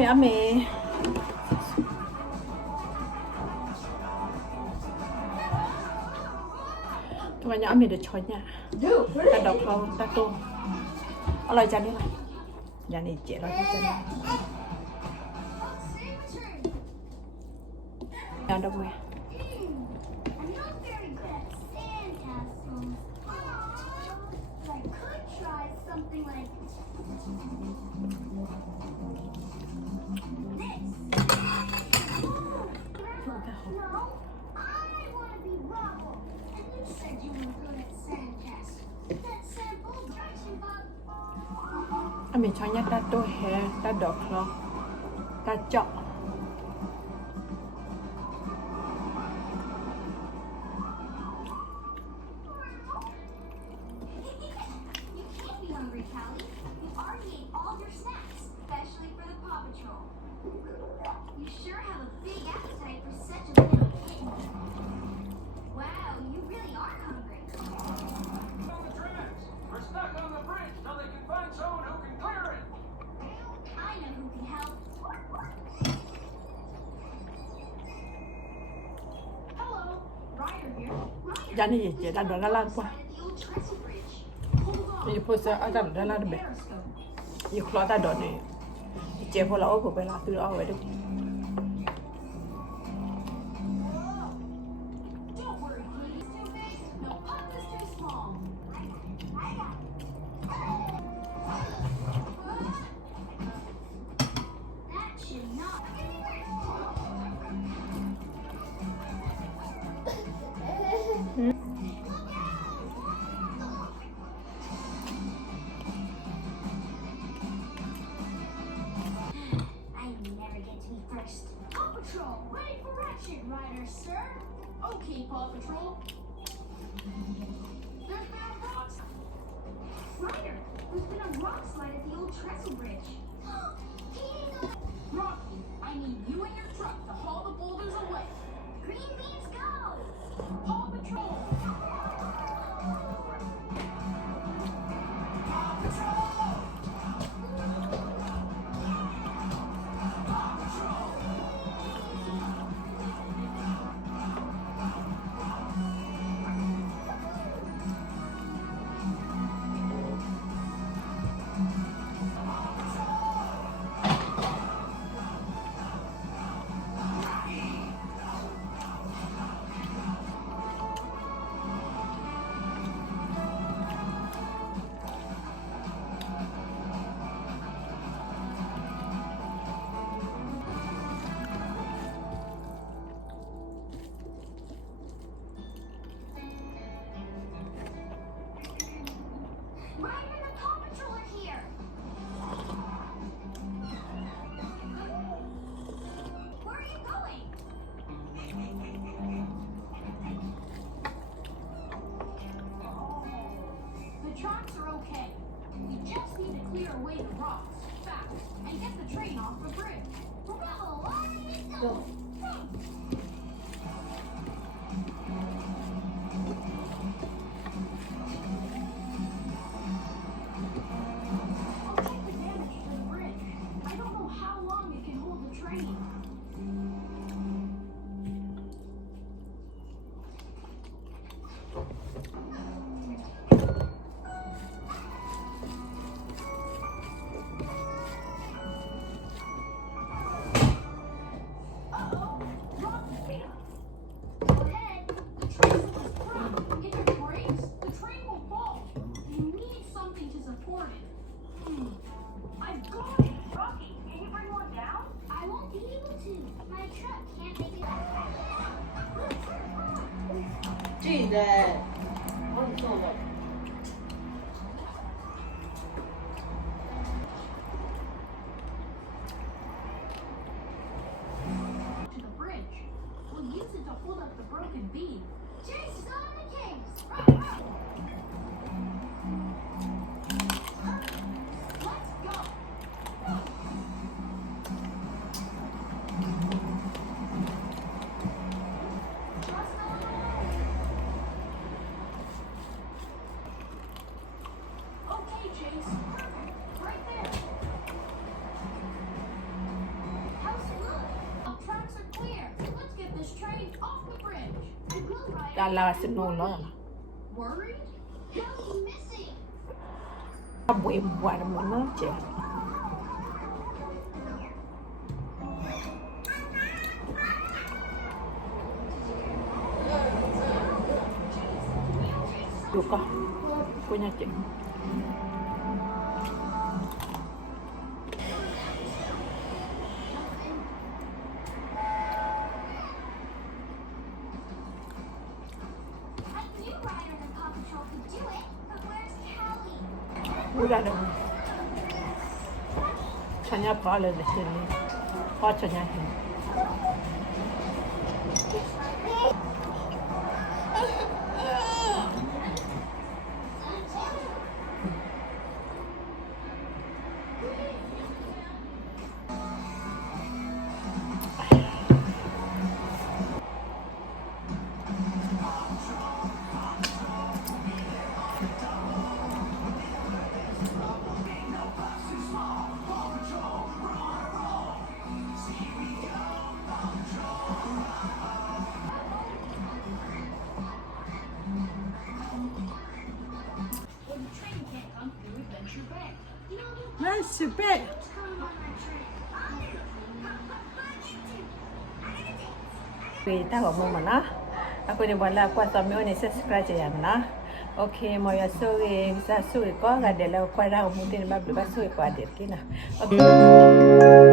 Yummy. Tụi nhỏ mì được choi nha. Ta đọc không, ta tu. Ở lại chân đi này. Nhà này trẻ lại chân đi. Nhà đâu mẹ. Mình cho nhất ta tôi hè ta đọc không ta chọn Dạ này gì chị đang đợi lan qua thì bây giờ ở đang đợi lan bể yêu khó ta đợi này chị phải lâu của bên là từ đó vậy được Okay, Paw Patrol. There's been a rock Ryder, there's been a rock slide at the old trestle bridge. Rocky, I need you and your truck to haul the boulders away. Green beans go! Paw Patrol! Paw Patrol! Tracks are okay. We just need to clear away the rocks fast and get the train off the bridge. Go. I'll check the damage to the bridge. I don't know how long it can hold the train. I've got it! Rocky, can you bring one down? I won't be able to. My truck can't make it. Gide. 어디 쏘고? To the bridge. We'll use it to hold up the broken beam. Chase on the case! Let's go! Trust no one. Okay, Chase. Perfect. Right there. right. การลาสนุนแล้ว Worried? How's he missing? บวยบวยมันเนาะเจ๊ดูก่อนกูอยากกิน I knew Ryder and Paw Patrol could do it, but where's Callie? ไม่ได้เลยฉันอยากพอเลยในที่นี้พอฉันอยากเห็นนั่นสิเป๊ะ Kita buat mama nah. Aku ni buat lah kuat suami ni subscribe je yang nah. Okay, mau ya suri, bisa suri kau ada lah kuat dah mungkin baru baru suri kau ada kina. Okay.